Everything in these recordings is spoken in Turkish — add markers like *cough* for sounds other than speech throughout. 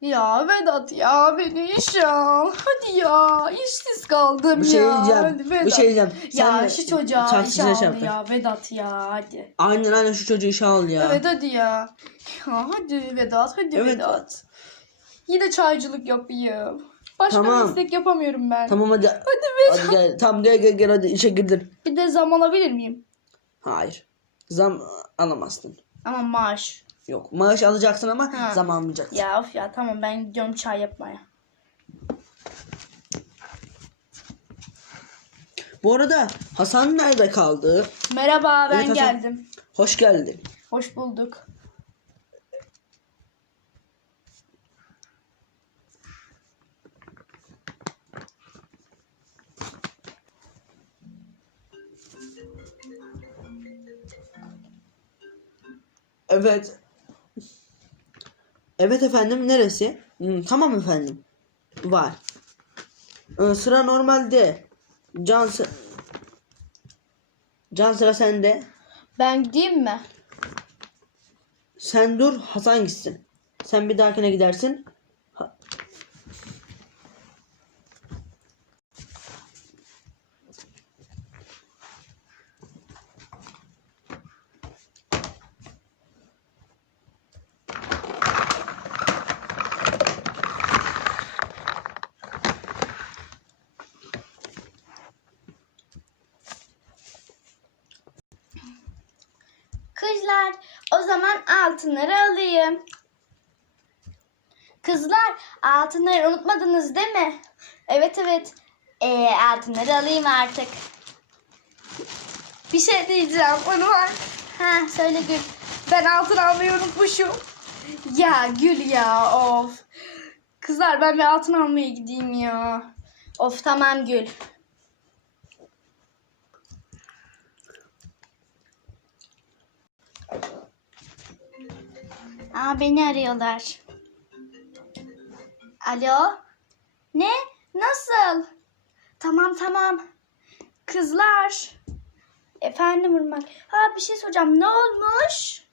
Ya Vedat ya beni işe al. Hadi ya işsiz kaldım Bir şey ya. diyeceğim. Hadi Vedat. Bir şey diyeceğim. Ya de şu çocuğa işe şey al yap. ya Vedat ya hadi. Aynen aynen şu çocuğu işe al ya. Evet hadi ya. Ya hadi Vedat hadi Evet. Vedat. Yine çaycılık yapayım. Başka Tamam. meslek yapamıyorum ben. Tamam hadi. Hadi Vedat. Hadi gel. Tamam gel gel gel hadi işe girdin. Bir de zam alabilir miyim? Hayır. Zam alamazsın. Ama maaş. Yok. Maaş alacaksın ama Ha. zam almayacaksın. Ya of ya tamam ben gidiyorum çay yapmaya. Bu arada Hasan nerede kaldı? Merhaba ben Evet, Hasan. geldim. Hoş geldin. Hoş bulduk. Evet. Evet efendim neresi? Hmm, tamam efendim. Var. Ee, sıra normalde. Can sı- Can sıra sende. Ben gideyim mi? Sen dur Hasan gitsin. Sen bir dahakine gidersin. Ha- Kızlar o zaman altınları alayım. Kızlar altınları unutmadınız değil mi? Evet evet. Ee, altınları alayım artık. Bir şey diyeceğim onu var. Ha söyle Gül. Ben altın almayı unutmuşum. Ya Gül ya of. Kızlar ben bir altın almaya gideyim ya. Of tamam Gül. Aa beni arıyorlar. Alo? Ne? Nasıl? Tamam tamam. Kızlar. Efendim Irmak. Ha bir şey soracağım. Ne olmuş?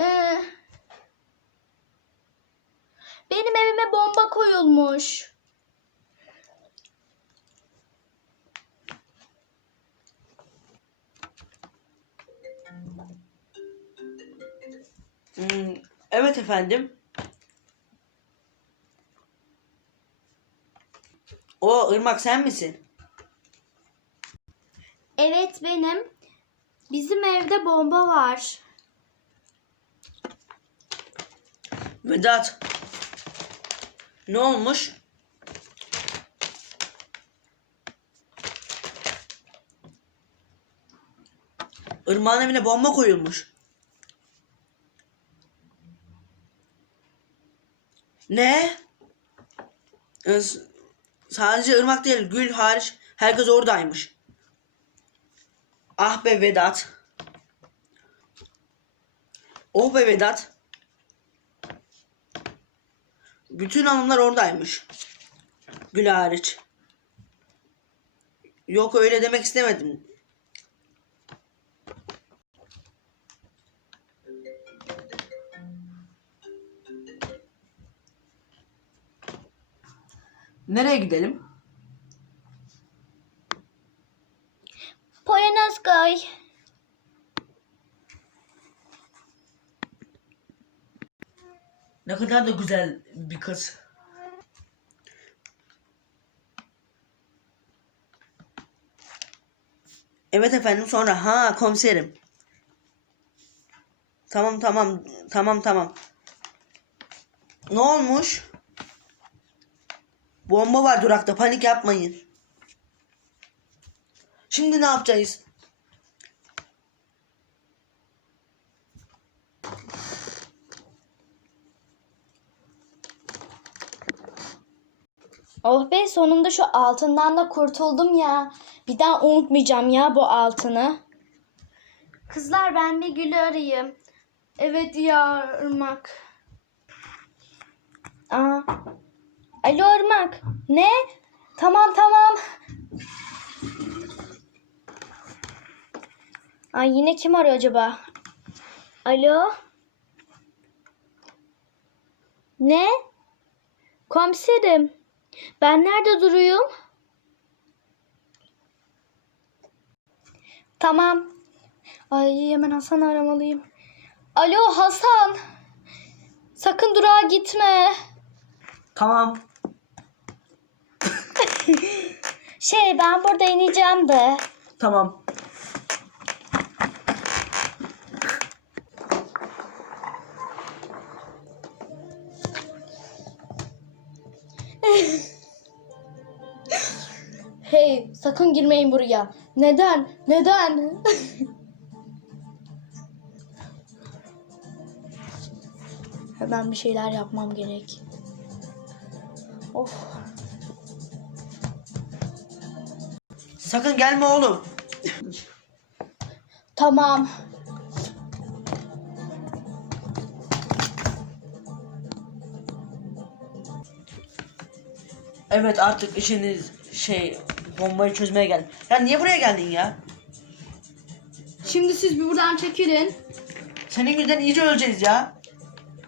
Ee, benim evime bomba koyulmuş. Evet efendim. O Irmak sen misin? Evet benim. Bizim evde bomba var. Vedat. Ne olmuş? Irmak'ın evine bomba koyulmuş. Ne? Ee, sadece Irmak değil, Gül hariç herkes oradaymış. Ah be Vedat. Oh be Vedat. Bütün hanımlar oradaymış. Gül hariç. Yok öyle demek istemedim. Nereye gidelim? Polonezköy. Ne kadar da güzel bir kız. Evet efendim sonra ha komiserim. Tamam tamam tamam tamam. Ne olmuş? Bomba var durakta panik yapmayın. Şimdi ne yapacağız? Oh be sonunda şu altından da kurtuldum ya. Bir daha unutmayacağım ya bu altını. Kızlar ben bir Gül'ü arayayım. Evet ya Irmak. Aa. Alo Irmak. Ne? Tamam tamam. Ay yine kim arıyor acaba? Alo? Ne? Komiserim. Ben nerede duruyorum? Tamam. Ay hemen Hasan'ı aramalıyım. Alo Hasan. Sakın durağa gitme. Tamam. *laughs* Şey ben burada ineceğim de. Tamam. *laughs* Hey sakın girmeyin buraya. Neden? Neden? *laughs* Hemen bir şeyler yapmam gerek. Of. Sakın gelme oğlum. Tamam. Evet artık işiniz şey bombayı çözmeye geldi. Ya niye buraya geldin ya? Şimdi siz bir buradan çekilin. Senin yüzünden iyice öleceğiz ya.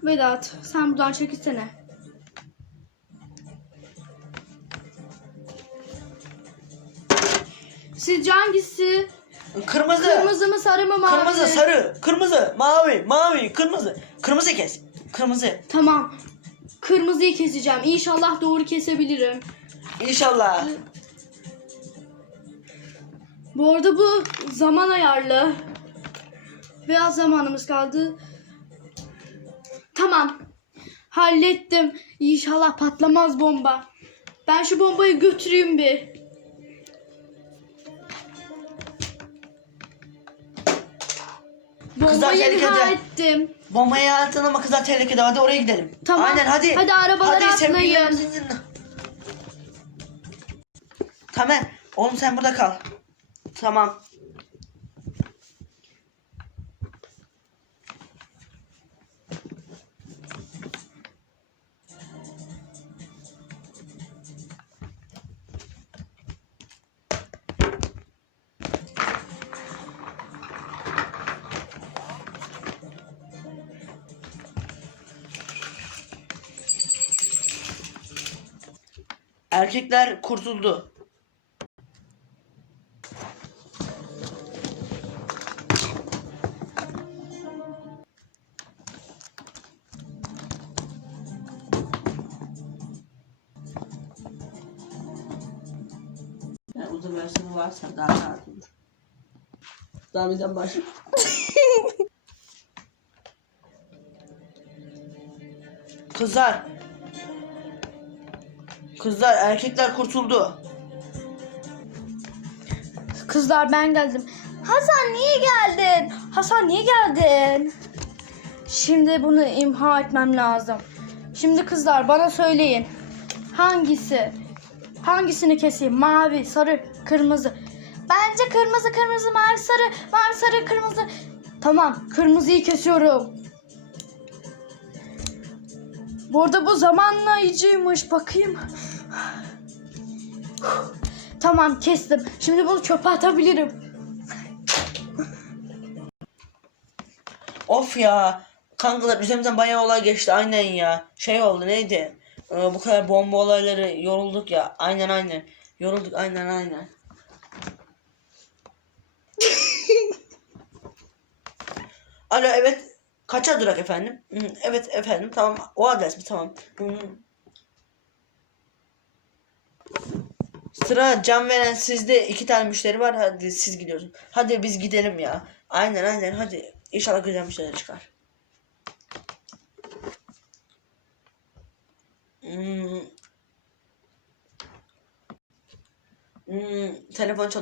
Vedat sen buradan çekilsene. Sizce hangisi? Kırmızı. Kırmızı mı sarı mı mavi Kırmızı, sarı, kırmızı, mavi, mavi, kırmızı. Kırmızı kes. Kırmızı. Tamam. Kırmızıyı keseceğim. İnşallah doğru kesebilirim. İnşallah. Bu arada bu zaman ayarlı. Biraz zamanımız kaldı. Tamam. Hallettim. İnşallah patlamaz bomba. Ben şu bombayı götüreyim bir. Kızlar Bombayı tehlikede. imha ettim. Bombayı attın ama kızlar tehlikede. Hadi oraya gidelim. Tamam. Aynen hadi. Hadi arabalara Hadi atlayın. yanına. Tamam. Oğlum sen burada kal. Tamam. Erkekler kurtuldu. Yani uzun versiyonu varsa daha rahat olur. Daha birden baş. *laughs* Kızlar. Kızlar erkekler kurtuldu. Kızlar ben geldim. Hasan niye geldin? Hasan niye geldin? Şimdi bunu imha etmem lazım. Şimdi kızlar bana söyleyin. Hangisi? Hangisini keseyim? Mavi, sarı, kırmızı. Bence kırmızı, kırmızı, mavi, sarı, mavi, sarı, kırmızı. Tamam, kırmızıyı kesiyorum. Bu arada bu zamanlayıcıymış. Bakayım. Tamam kestim. Şimdi bunu çöpe atabilirim. Of ya. Kankalar üzerimizden bayağı olay geçti aynen ya. Şey oldu neydi? Ee, bu kadar bomba olayları yorulduk ya. Aynen aynen. Yorulduk aynen aynen. *laughs* Alo evet. Kaça durak efendim? Evet efendim tamam. O adres mi? Tamam. Sıra can veren sizde iki tane müşteri var. Hadi siz gidiyorsunuz. Hadi biz gidelim ya. Aynen aynen hadi. İnşallah güzel müşteriler çıkar. Hmm. Hmm, telefon çalıyor.